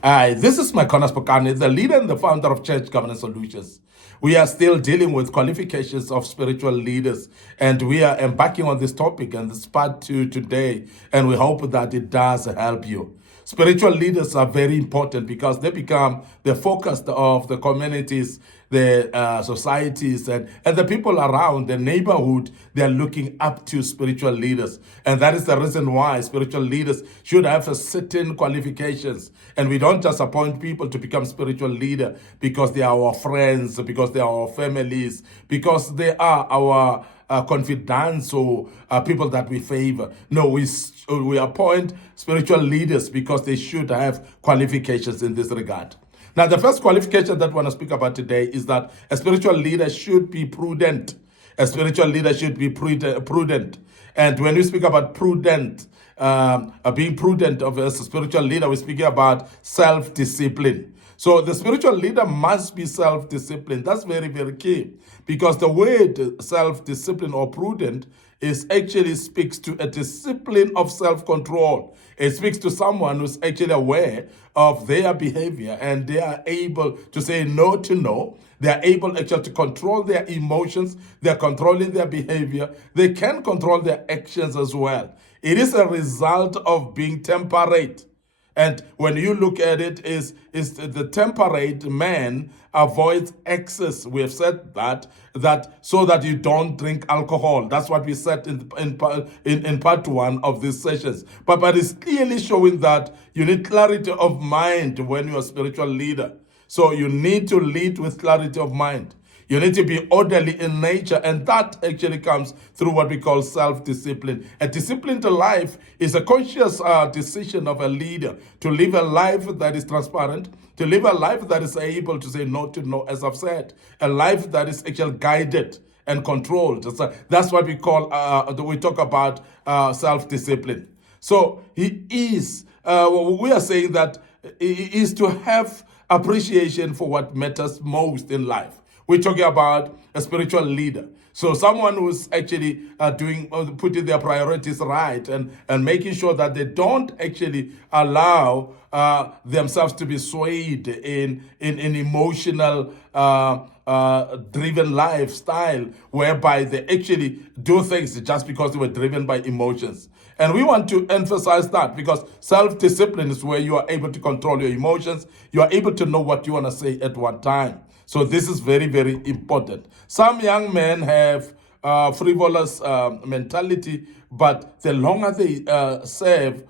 Hi, this is MIcornus Phokane, the leader and the founder of Church Governance Solutions. We are still dealing with qualifications of spiritual leaders, and we are embarking on this topic and this part 2 today, and we hope that it does help you. Spiritual leaders are very important because they become the focus of the communities, the societies, and the people around the neighborhood. They're looking up to spiritual leaders. And that is the reason why spiritual leaders should have a certain qualifications. And we don't just appoint people to become spiritual leader because they are our friends, because they are our families, because they are our confidants or people that we favor. No, we appoint spiritual leaders because they should have qualifications in this regard. Now, the first qualification that I want to speak about today is that a spiritual leader should be prudent. A spiritual leader should be prudent. And when we speak about prudent, being prudent of a spiritual leader, we're speaking about self-discipline. So the spiritual leader must be self-disciplined. That's very, very key, because the word self-discipline or prudent is actually speaks to a discipline of self-control. It speaks to someone who's actually aware of their behavior and they are able to say no to no. They are able actually to control their emotions. They're controlling their behavior. They can control their actions as well. It is a result of being temperate. And when you look at it, is the temperate man avoids excess. We have said that so that you don't drink alcohol. That's what we said in part 1 of these sessions. But it's clearly showing that you need clarity of mind when you're a spiritual leader. So you need to lead with clarity of mind. You need to be orderly in nature, and that actually comes through what we call self-discipline. A disciplined life is a conscious decision of a leader to live a life that is transparent, to live a life that is able to say no to no, as I've said, a life that is actually guided and controlled. So that's what we call, we talk about self-discipline. So we are saying that he is to have appreciation for what matters most in life. We're talking about a spiritual leader. So someone who's actually putting their priorities right and making sure that they don't actually allow themselves to be swayed in emotional driven lifestyle whereby they actually do things just because they were driven by emotions. And we want to emphasize that because self-discipline is where you are able to control your emotions. You are able to know what you want to say at one time. So this is very, very important. Some young men have frivolous mentality, but the longer they serve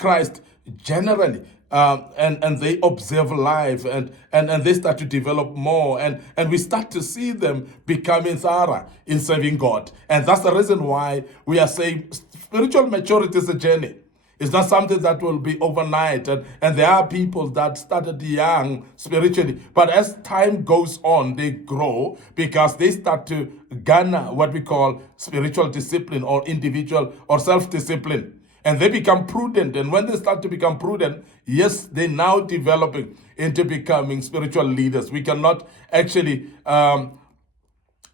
Christ generally, and they observe life and they start to develop more and we start to see them becoming thorough in serving God. And that's the reason why we are saying spiritual maturity is a journey. It's not something that will be overnight. And there are people that started young spiritually, but as time goes on, they grow because they start to garner what we call spiritual discipline or individual or self-discipline. And they become prudent. And when they start to become prudent, yes, they're now developing into becoming spiritual leaders. We cannot actually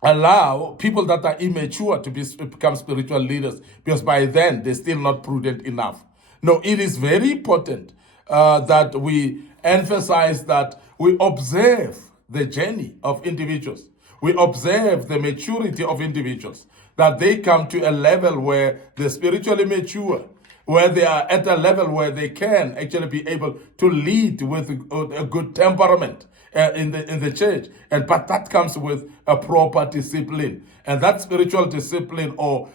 allow people that are immature to become spiritual leaders because by then they're still not prudent enough. No, it is very important that we emphasize that we observe the journey of individuals. We observe the maturity of individuals, that they come to a level where they're spiritually mature, where they are at a level where they can actually be able to lead with a good temperament in the church. But that comes with a proper discipline. And that spiritual discipline or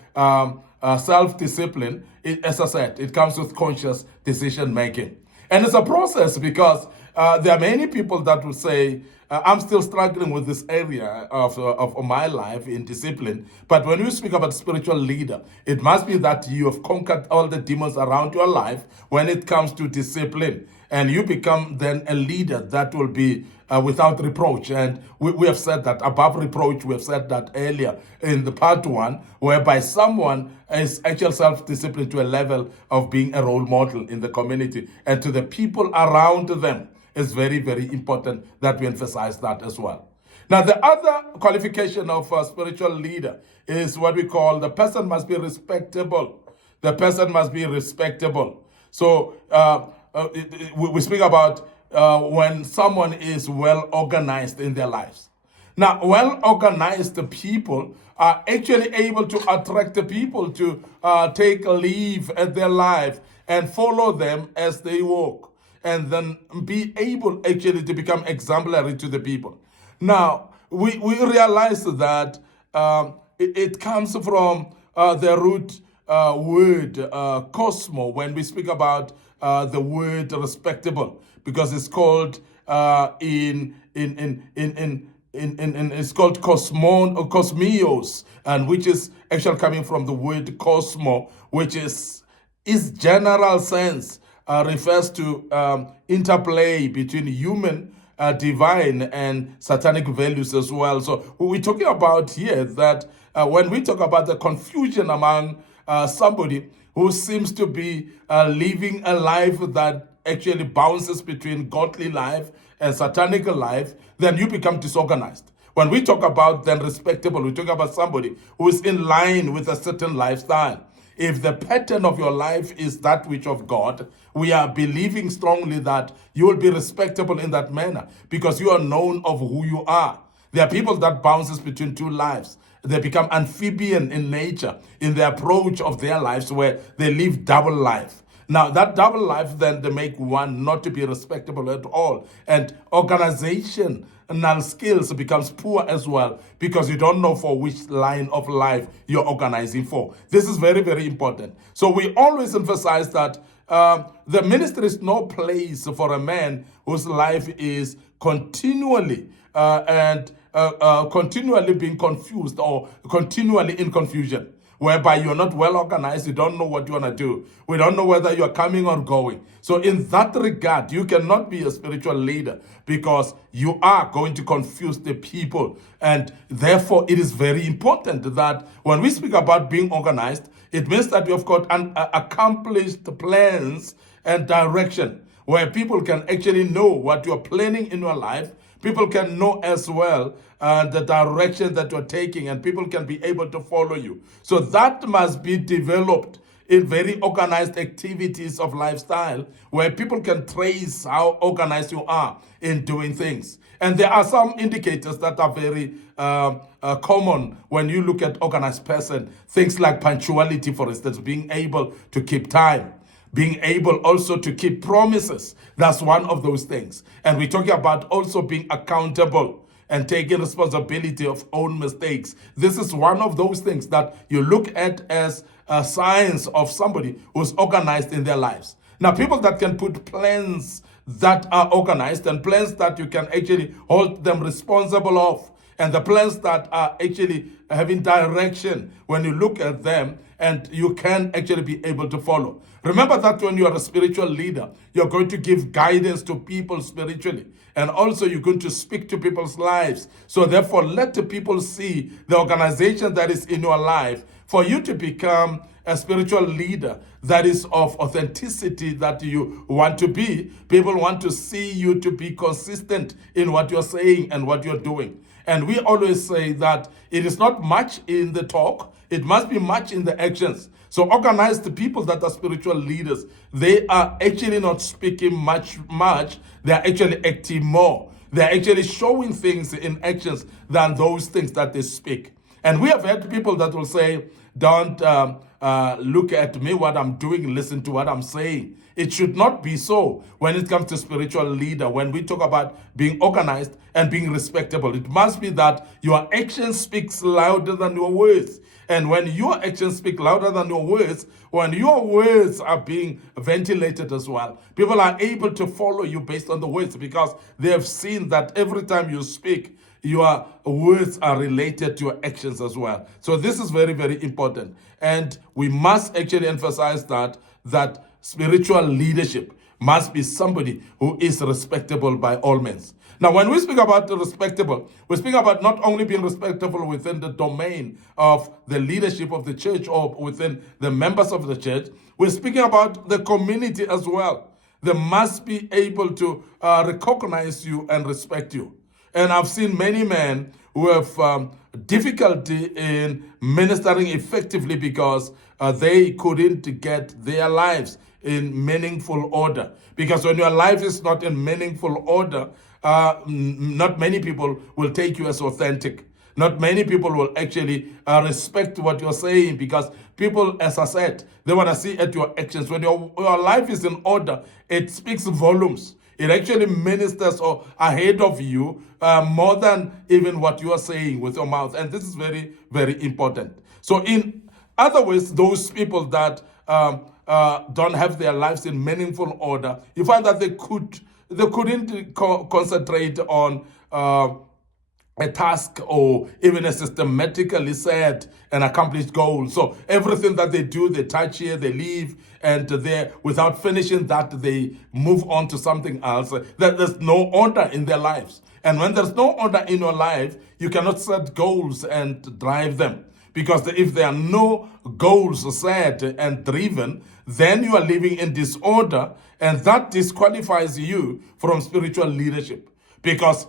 self-discipline, as I said, it comes with conscious decision making. And it's a process because there are many people that will say, I'm still struggling with this area of my life in discipline. But when you speak about spiritual leader, it must be that you have conquered all the demons around your life when it comes to discipline. And you become then a leader that will be without reproach. And we have said that above reproach, we have said that earlier in the part 1, whereby someone is actual self-discipline to a level of being a role model in the community and to the people around them. It's very, very important that we emphasize that as well. Now, the other qualification of a spiritual leader is what we call the person must be respectable. The person must be respectable. So we speak about when someone is well organized in their lives. Now, well organized people are actually able to attract the people to take a leave at their life and follow them as they walk, and then be able actually to become exemplary to the people. Now, we realize that it comes from the root word cosmo when we speak about the word respectable, because it's called it's called cosmios, and which is actually coming from the word cosmo, which is its general sense refers to interplay between human, divine, and satanic values as well. So we're talking about here that when we talk about the confusion among somebody who seems to be living a life that actually bounces between godly life and satanic life, then you become disorganized. When we talk about then respectable, we talk about somebody who is in line with a certain lifestyle. If the pattern of your life is that which of God, we are believing strongly that you will be respectable in that manner because you are known of who you are. There are people that bounces between two lives. They become amphibian in nature, in the approach of their lives, where they live double life. Now, that double life, then they make one not to be respectable at all. And organizational skills becomes poor as well, because you don't know for which line of life you're organizing for. This is very, very important. So we always emphasize that the ministry is no place for a man whose life is continually continually being confused or continually in confusion, whereby you're not well organized, you don't know what you want to do. We don't know whether you're coming or going. So in that regard, you cannot be a spiritual leader because you are going to confuse the people. And therefore, it is very important that when we speak about being organized, it means that you've got accomplished plans and direction, where people can actually know what you're planning in your life. People can know as well the direction that you're taking, and people can be able to follow you. So that must be developed in very organized activities of lifestyle, where people can trace how organized you are in doing things. And there are some indicators that are very common when you look at organized person. Things like punctuality, for instance, being able to keep time. Being able also to keep promises. That's one of those things. And we're talking about also being accountable and taking responsibility of own mistakes. This is one of those things that you look at as a signs of somebody who's organized in their lives. Now, people that can put plans that are organized and plans that you can actually hold them responsible of, and the plans that are actually having direction when you look at them, and you can actually be able to follow. Remember that when you are a spiritual leader, you're going to give guidance to people spiritually. And also you're going to speak to people's lives. So therefore, let the people see the organization that is in your life for you to become a spiritual leader that is of authenticity that you want to be. People want to see you to be consistent in what you're saying and what you're doing. And we always say that it is not much in the talk, it must be much in the actions. So organized people that are spiritual leaders, they are actually not speaking much, they are actually acting more. They are actually showing things in actions than those things that they speak. And we have had people that will say, don't look at me, what I'm doing, listen to what I'm saying. It should not be so when it comes to spiritual leader. When we talk about being organized and being respectable, it must be that your action speaks louder than your words. And when your actions speak louder than your words, when your words are being ventilated as well, people are able to follow you based on the words, because they have seen that every time you speak, your words are related to your actions as well. So this is very, very important. And we must actually emphasize that spiritual leadership must be somebody who is respectable by all men. Now, when we speak about the respectable, we speak about not only being respectable within the domain of the leadership of the church or within the members of the church, we're speaking about the community as well. They must be able to recognize you and respect you. And I've seen many men who have difficulty in ministering effectively because they couldn't get their lives in meaningful order. Because when your life is not in meaningful order, not many people will take you as authentic. Not many people will actually respect what you're saying, because people, as I said, they want to see at your actions. When your life is in order, it speaks volumes. It actually ministers or ahead of you more than even what you are saying with your mouth. And this is very, very important. So in other words, those people that don't have their lives in meaningful order, you find that they couldn't concentrate on a task or even a systematically set and accomplished goal. So everything that they do, they touch here, they leave, and they, without finishing that, they move on to something else. There's no order in their lives. And when there's no order in your life, you cannot set goals and drive them. Because if there are no goals set and driven, then you are living in disorder, and that disqualifies you from spiritual leadership. Because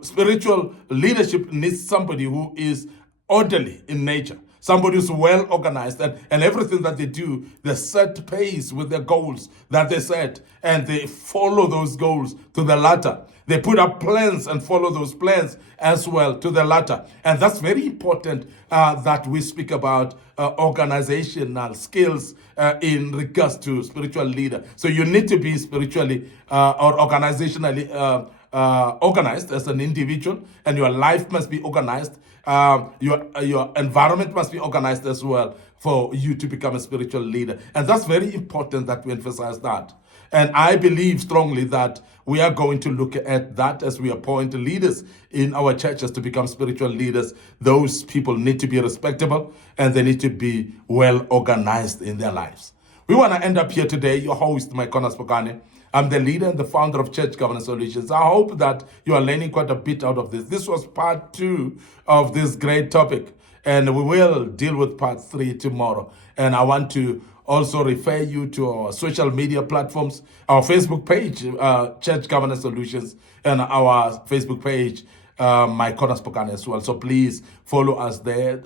spiritual leadership needs somebody who is orderly in nature, somebody who's well organized, and everything that they do, they set pace with their goals that they set, and they follow those goals to the latter. They put up plans and follow those plans as well to the latter. And that's very important that we speak about organizational skills in regards to spiritual leader. So you need to be spiritually or organizationally organized as an individual, and your life must be organized. Your environment must be organized as well for you to become a spiritual leader. And that's very important that we emphasize that. And I believe strongly that we are going to look at that as we appoint leaders in our churches to become spiritual leaders. Those people need to be respectable, and they need to be well organized in their lives. We want to end up here today. Your host, MIcornus Phokane. I'm the leader and the founder of Church Governance Solutions. I hope that you are learning quite a bit out of this. This was part 2 of this great topic, and we will deal with part 3 tomorrow. And I want to also refer you to our social media platforms, our Facebook page, Church Governance Solutions, and our Facebook page, MIcornus Phokane as well. So please follow us there,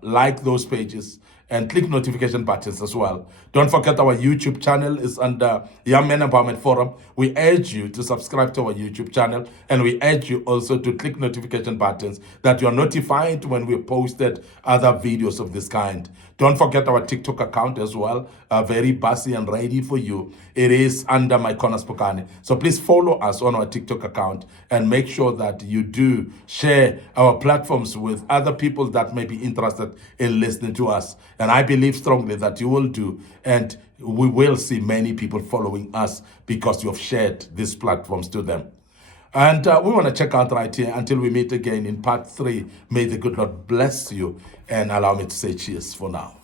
like those pages, and click notification buttons as well. Don't forget our YouTube channel is under Young Men Empowerment Forum. We urge you to subscribe to our YouTube channel, and we urge you also to click notification buttons that you are notified when we posted other videos of this kind. Don't forget our TikTok account as well, very buzzy and ready for you. It is under MIcornus Phokane. So please follow us on our TikTok account, and make sure that you do share our platforms with other people that may be interested in listening to us. And I believe strongly that you will do, and we will see many people following us because you have shared these platforms to them. And we want to check out right here until we meet again in part 3. May the good Lord bless you, and allow me to say cheers for now.